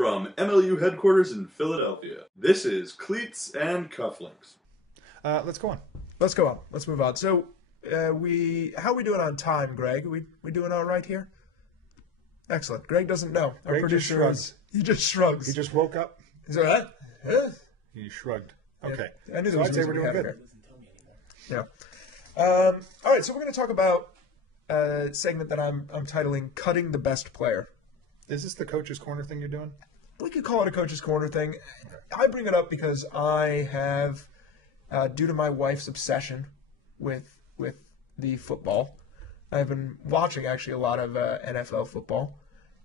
From MLU headquarters in Philadelphia, this is Cleats and Cufflinks. Let's go on. Let's go on. Let's move on. So, how are we doing on time, Greg? We doing all right here? Excellent. Greg doesn't know. Our Greg producer he just shrugs. He just woke up. Is that right? Huh? He shrugged. Okay. Yeah, I knew so there was I'd say we're doing music good. happening. Yeah. All right. So we're going to talk about a segment that I'm titling "Cutting the Best Player." Is this the coach's corner thing you're doing? We could call it a coach's corner thing. I bring it up because I have, due to my wife's obsession with the football, I've been watching actually a lot of NFL football,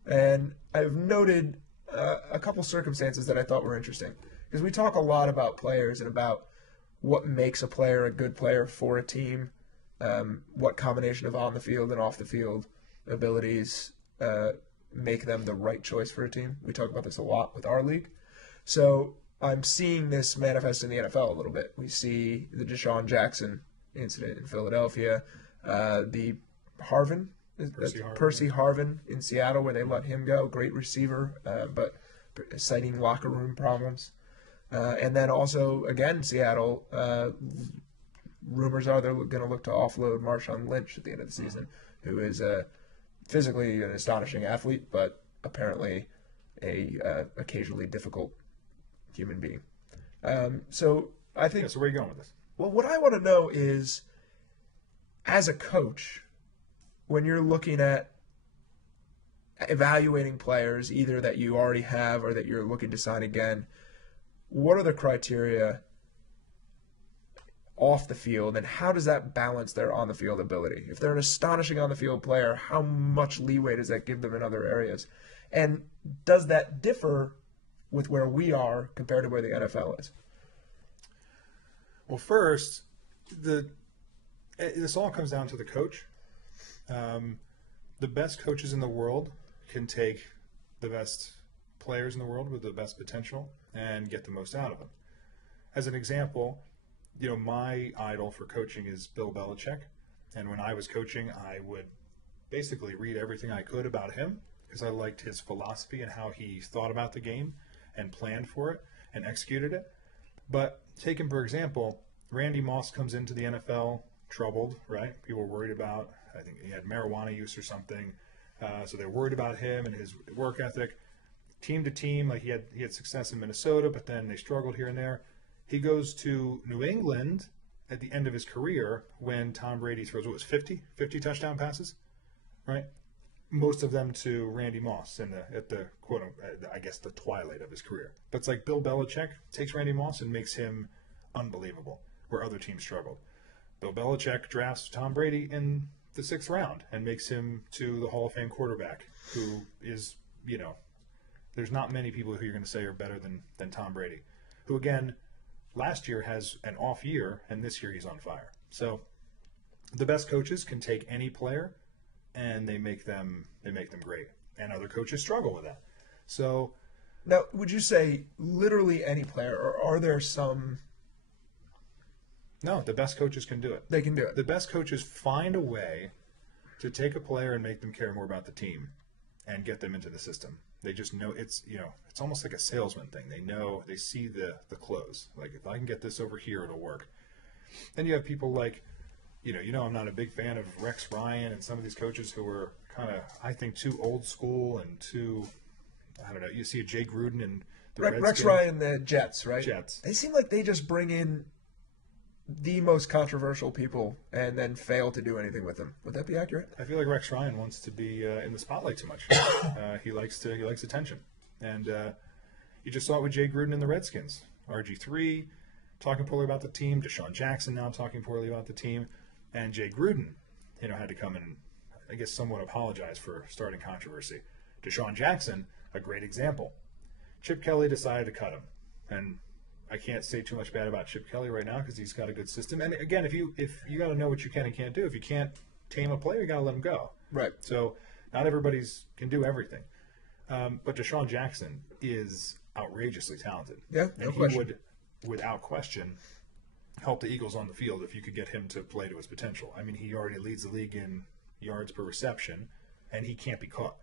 and I've noted a couple circumstances that I thought were interesting. Because we talk a lot about players and about what makes a player a good player for a team, what combination of on the field and off the field abilities make them the right choice for a team. We talk about this a lot with our league. So I'm seeing this manifest in the NFL a little bit. We see the Deshaun Jackson incident in Philadelphia, the Percy Harvin in Seattle, where they let him go. Great receiver, but citing locker room problems. And then also, again, Seattle, rumors are they're going to look to offload Marshawn Lynch at the end of the season, who is physically an astonishing athlete, but apparently a occasionally difficult human being. So I think. Yeah, so where are you going with this? Well, what I want to know is, as a coach, when you're looking at evaluating players, either that you already have or that you're looking to sign again, what are the criteria off the field, and how does that balance their on-the-field ability? If they're an astonishing on-the-field player, how much leeway does that give them in other areas? And does that differ with where we are compared to where the NFL is? Well, first, this all comes down to the coach. The best coaches in the world can take the best players in the world with the best potential and get the most out of them. As an example, my idol for coaching is Bill Belichick. And when I was coaching, I would basically read everything I could about him because I liked his philosophy and how he thought about the game and planned for it and executed it. But take him, for example, Randy Moss comes into the NFL troubled, right? People were worried about, I think he had marijuana use or something. So they're worried about him and his work ethic. Team to team, like he had success in Minnesota, but then they struggled here and there. He goes to New England at the end of his career when Tom Brady throws, 50 touchdown passes, right? Most of them to Randy Moss at the quote, I guess the twilight of his career. But it's like Bill Belichick takes Randy Moss and makes him unbelievable, where other teams struggled. Bill Belichick drafts Tom Brady in the 6th round and makes him to the Hall of Fame quarterback, who is, there's not many people who you're going to say are better than Tom Brady, who again, last year has an off year, and this year he's on fire. So the best coaches can take any player, and they make them great. And other coaches struggle with that. So now, would you say literally any player, or are there some? No, the best coaches can do it. They can do it. The best coaches find a way to take a player and make them care more about the team and get them into the system. They just know it's almost like a salesman thing. They see the close. Like, if I can get this over here, it'll work. Then you have people like, I'm not a big fan of Rex Ryan and some of these coaches who are kind of, I think, too old school and too, I don't know. You see a Jay Gruden and the Redskins. Rex Ryan, the Jets, right? Jets. They seem like they just bring in the most controversial people and then fail to do anything with them. Would that be accurate? I feel like Rex Ryan wants to be in the spotlight too much. He likes attention, and you just saw it with Jay Gruden and the Redskins. RG3 talking poorly about the team. Deshaun Jackson now talking poorly about the team, and Jay Gruden, had to come and I guess somewhat apologize for starting controversy. Deshaun Jackson, a great example. Chip Kelly decided to cut him, and I can't say too much bad about Chip Kelly right now because he's got a good system. And again, if you got to know what you can and can't do. If you can't tame a player, you got to let him go. Right. So not everybody's can do everything. But Deshaun Jackson is outrageously talented. Yeah, and he would, without question, help the Eagles on the field if you could get him to play to his potential. I mean, he already leads the league in yards per reception, and he can't be caught.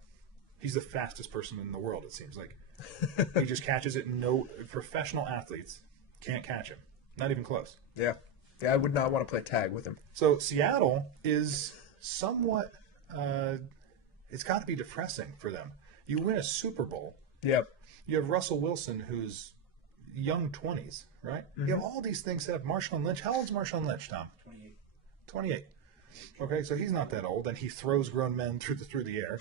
He's the fastest person in the world, it seems like. He just catches it. No professional athletes can't catch him. Not even close. Yeah. Yeah, I would not want to play tag with him. So Seattle is somewhat, it's got to be depressing for them. You win a Super Bowl. Yep. You have Russell Wilson, who's young 20s, right? Mm-hmm. You have all these things set up. Marshawn Lynch. How old's Marshawn Lynch, Tom? 28. 28. Okay, so he's not that old, and he throws grown men through the air.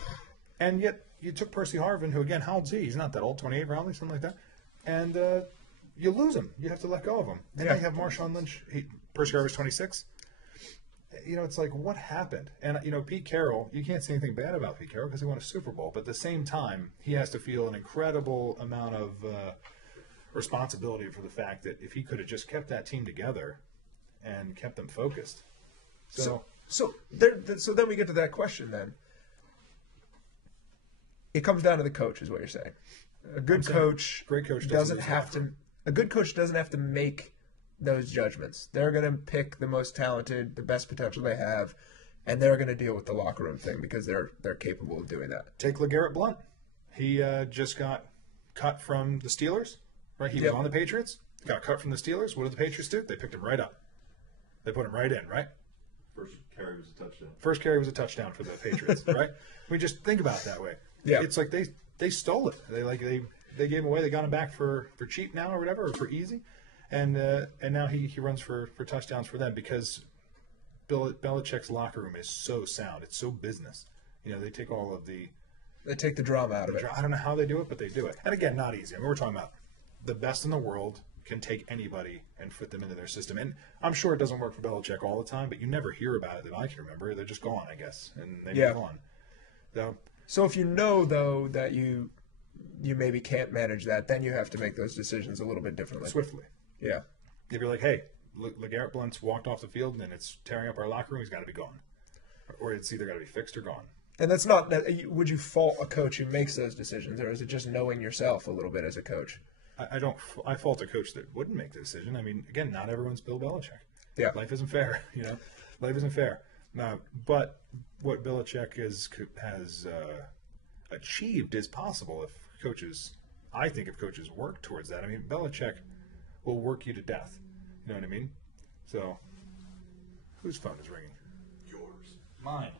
And yet you took Percy Harvin, who, again, how old is he? He's not that old, 28 probably, something like that. And you lose him. You have to let go of him. And now you have Marshawn Lynch. Percy Harvin's 26. You know, it's like, what happened? And, you know, Pete Carroll, you can't say anything bad about Pete Carroll because he won a Super Bowl. But at the same time, he has to feel an incredible amount of responsibility for the fact that if he could have just kept that team together and kept them focused. So then we get to that question then. It comes down to the coach, is what you're saying. A good coach, great coach doesn't have to. A good coach doesn't have to make those judgments. They're going to pick the most talented, the best potential they have, and they're going to deal with the locker room thing because they're capable of doing that. Take LeGarrette Blount. He just got cut from the Steelers, right? He was on the Patriots, got cut from the Steelers. What did the Patriots do? They picked him right up. They put him right in, right? First carry was a touchdown. First carry was a touchdown for the Patriots, right? We just think about it that way. Yeah. It's like they stole it. They gave him away. They got him back for cheap now or whatever, or for easy. And now he runs for touchdowns for them because Belichick's locker room is so sound. It's so business. You know, they take all of the... They take the drama out of it. I don't know how they do it, but they do it. And again, not easy. I mean, we're talking about the best in the world can take anybody and fit them into their system. And I'm sure it doesn't work for Belichick all the time, but you never hear about it that I can remember. They're just gone, I guess, and they move on. So if you know, though, that you maybe can't manage that, then you have to make those decisions a little bit differently. Swiftly. Yeah. If you're like, hey, LeGarrette Blount's walked off the field and it's tearing up our locker room, he's got to be gone. Or it's either got to be fixed or gone. And that's not – would you fault a coach who makes those decisions, or is it just knowing yourself a little bit as a coach? I fault a coach that wouldn't make the decision. I mean, again, not everyone's Bill Belichick. Yeah. Life isn't fair, you know. Life isn't fair. But what Belichick has achieved is possible if coaches – I think if coaches work towards that. I mean, Belichick will work you to death. You know what I mean? So, whose phone is ringing? Yours. Mine.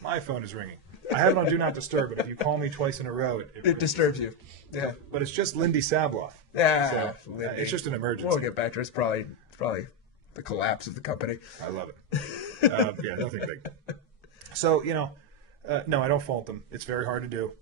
My phone is ringing. I have it on Do Not Disturb, but if you call me twice in a row, it disturbs you. Yeah. But it's just Lindy Sabloff. Yeah. So, it's just an emergency. We'll get back to it. It's probably the collapse of the company. I love it. Yeah, nothing big. So, you know, no, I don't fault them. It's very hard to do.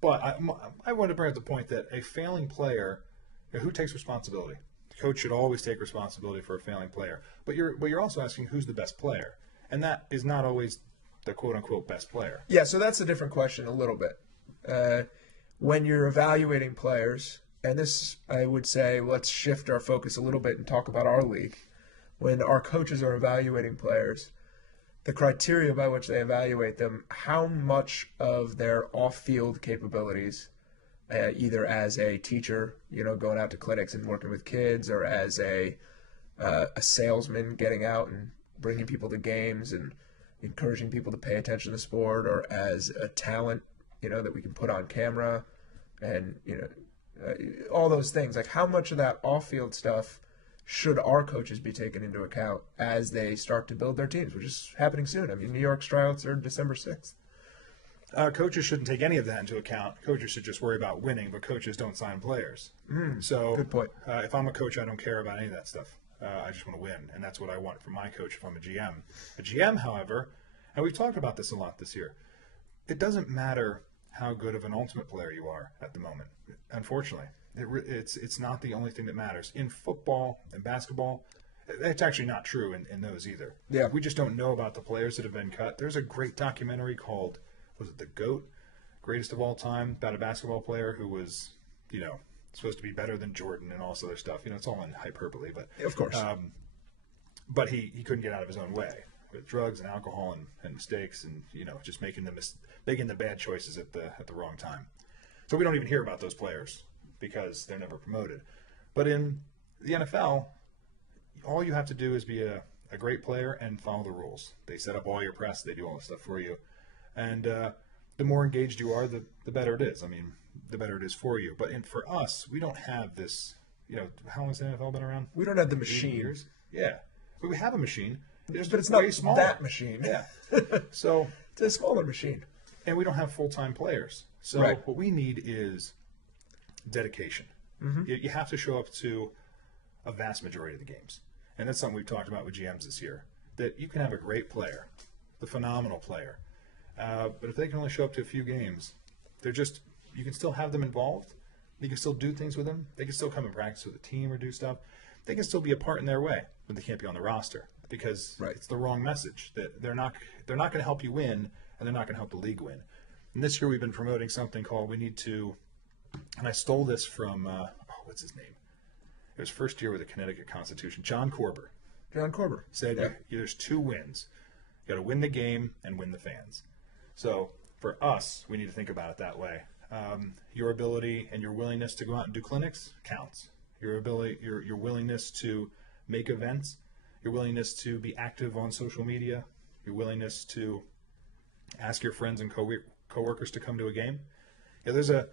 But I want to bring up the point that a failing player, who takes responsibility? The coach should always take responsibility for a failing player. But you're also asking who's the best player. And that is not always the quote-unquote best player. Yeah, so that's a different question a little bit. When you're evaluating players, and this, I would say, let's shift our focus a little bit and talk about our league. When our coaches are evaluating players, the criteria by which they evaluate them, how much of their off-field capabilities, either as a teacher, you know, going out to clinics and working with kids, or as a salesman getting out and bringing people to games and encouraging people to pay attention to sport, or as a talent, you know, that we can put on camera, and, you know, all those things. Like, how much of that off-field stuff should our coaches be taken into account as they start to build their teams, which is happening soon? I mean, New York's tryouts are December 6th. Coaches shouldn't take any of that into account. Coaches should just worry about winning, but coaches don't sign players. So, good point. If I'm a coach, I don't care about any of that stuff. I just want to win, and that's what I want from my coach if I'm a GM. A GM, however, and we've talked about this a lot this year, it doesn't matter how good of an ultimate player you are at the moment. Unfortunately, it's not the only thing that matters. In football and basketball, it's actually not true in those either. Yeah. We just don't know about the players that have been cut. There's a great documentary called, was it The GOAT? Greatest of All Time, about a basketball player who was, you know, supposed to be better than Jordan and all this other stuff. You know, it's all in hyperbole, but of course. But he couldn't get out of his own way with drugs and alcohol and mistakes, and, you know, just making the bad choices at the wrong time. So we don't even hear about those players because they're never promoted. But in the NFL, all you have to do is be a great player and follow the rules. They set up all your press, they do all the stuff for you, and the more engaged you are, the better it is. I mean, the better it is for you. But for us, we don't have this. How long has the NFL been around? We don't have the 80 machine. years. Yeah, but we have a machine. But it's not smaller. that machine. Yeah. So It's a smaller machine. and we don't have full-time players. So Right. what we need is dedication. You have to show up to a vast majority of the games. And that's something we've talked about with GMs this year. That you can have a great player, the phenomenal player, but if they can only show up to a few games, you can still have them involved. You can still do things with them. They can still come and practice with the team or do stuff. They can still be a part in their way, but they can't be on the roster because it's the wrong message. That they're not going to help you win, and they're not going to help the league win. And this year we've been promoting something called we need to, and I stole this from what's his name? It was first year with the Connecticut Constitution. John Korber said there's 2 wins. You got to win the game and win the fans. So for us, we need to think about it that way. Your ability and your willingness to go out and do clinics counts. Your ability, your willingness to make events, your willingness to be active on social media, your willingness to ask your friends and coworkers to come to a game. Yeah, there's a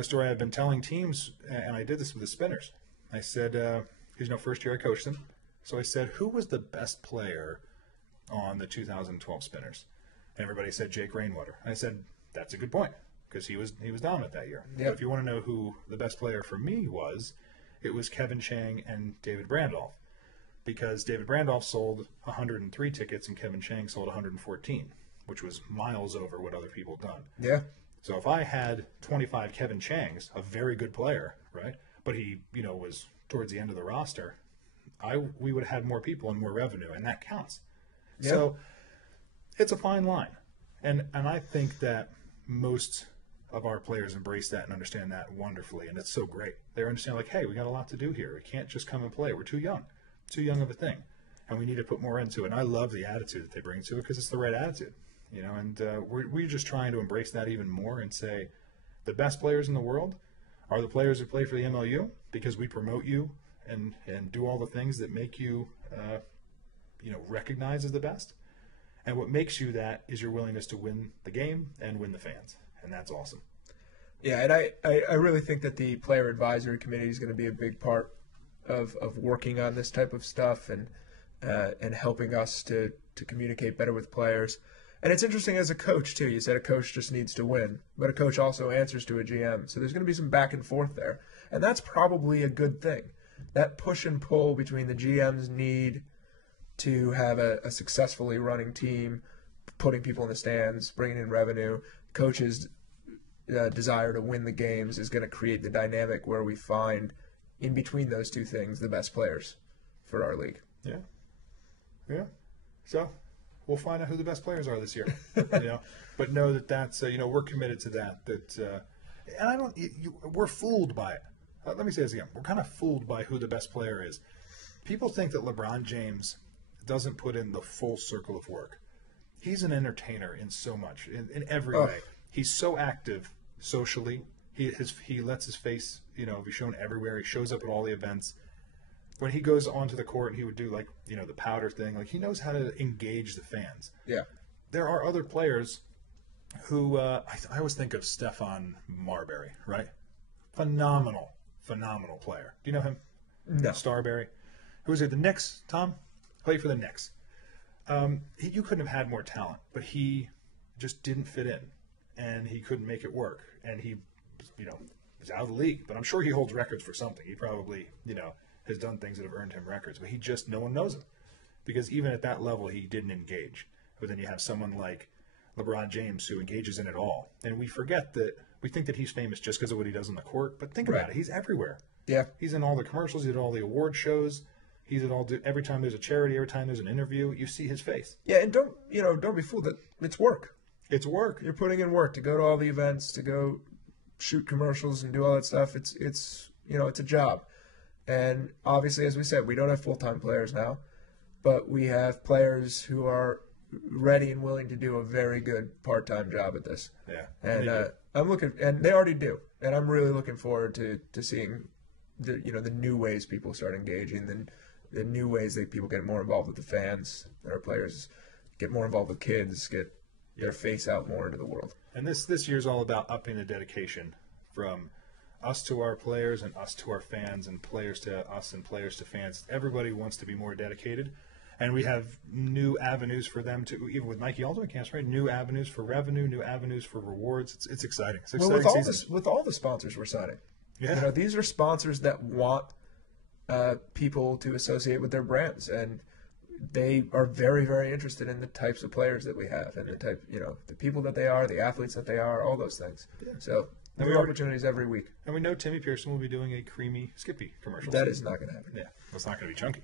story I've been telling teams, and I did this with the Spinners. I said, because first year I coached them, so I said, who was the best player on the 2012 Spinners? And everybody said Jake Rainwater. I said, that's a good point, because he was dominant that year. Yep. But if you want to know who the best player for me was, it was Kevin Chang and David Brandolph, because David Brandolph sold 103 tickets and Kevin Chang sold 114, which was miles over what other people had done. Yeah. So if I had 25 Kevin Changs, a very good player, right? But he, was towards the end of the roster, we would have had more people and more revenue, and that counts. Yeah. So it's a fine line. And I think that most of our players embrace that and understand that wonderfully, and it's so great. They understand, like, hey, we got a lot to do here. We can't just come and play. We're too young of a thing, and we need to put more into it. And I love the attitude that they bring to it because it's the right attitude, and we're just trying to embrace that even more and say the best players in the world are the players who play for the MLU because we promote you and do all the things that make you, recognized as the best. And what makes you that is your willingness to win the game and win the fans. And that's awesome. Yeah, and I really think that the player advisory committee is going to be a big part of working on this type of stuff and helping us to communicate better with players. And it's interesting as a coach, too. You said a coach just needs to win, but a coach also answers to a GM. So there's going to be some back and forth there. And that's probably a good thing. That push and pull between the GM's need to have a successfully running team, putting people in the stands, bringing in revenue, coaches' desire to win the games is going to create the dynamic where we find, in between those two things, the best players for our league. Yeah. Yeah. So we'll find out who the best players are this year. But know that that's we're committed to that. And we're fooled by it. Let me say this again. We're kind of fooled by who the best player is. People think that LeBron James doesn't put in the full circle of work. He's an entertainer in so much, in every way. He's so active socially. He lets his face, be shown everywhere. He shows up at all the events. When he goes onto the court and he would do the powder thing, he knows how to engage the fans. Yeah. There are other players who I always think of Stephon Marbury, right? Phenomenal player. Do you know him? No. Starbury. Who was it? The Knicks, Tom? Played for the Knicks. You couldn't have had more talent, but he just didn't fit in, and he couldn't make it work. And he, was out of the league. But I'm sure he holds records for something. He probably, has done things that have earned him records. But no one knows him. Because even at that level, he didn't engage. But then you have someone like LeBron James who engages in it all. And we forget that we think that he's famous just because of what he does on the court. But think about it. He's everywhere. Yeah. He's in all the commercials. He's at all the award shows. He's at every time there's a charity, every time there's an interview, you see his face. Yeah, and don't be fooled that it's work. It's work. You're putting in work to go to all the events, to go shoot commercials and do all that stuff. It's a job. And obviously, as we said, we don't have full-time players now, but we have players who are ready and willing to do a very good part-time job at this. Yeah. And and they already do. And I'm really looking forward to seeing the new ways people start engaging, the new ways that people get more involved with the fans, that our players get more involved with kids, get their face out more into the world. And this year's all about upping the dedication from us to our players and us to our fans and players to us and players to fans. Everybody wants to be more dedicated. And we have new avenues for them to, even with Nike Ultimate Camps, right? New avenues for revenue, new avenues for rewards. It's exciting. It's exciting with all the sponsors we're signing. Yeah. You know, these are sponsors that want people to associate with their brands, and they are very, very interested in the types of players that we have and the type, you know, the people that they are, the athletes that they are, all those things. Yeah. So new opportunities every week. And we know Timmy Pearson will be doing a creamy Skippy commercial. That is not going to happen. Yeah, it's not going to be chunky.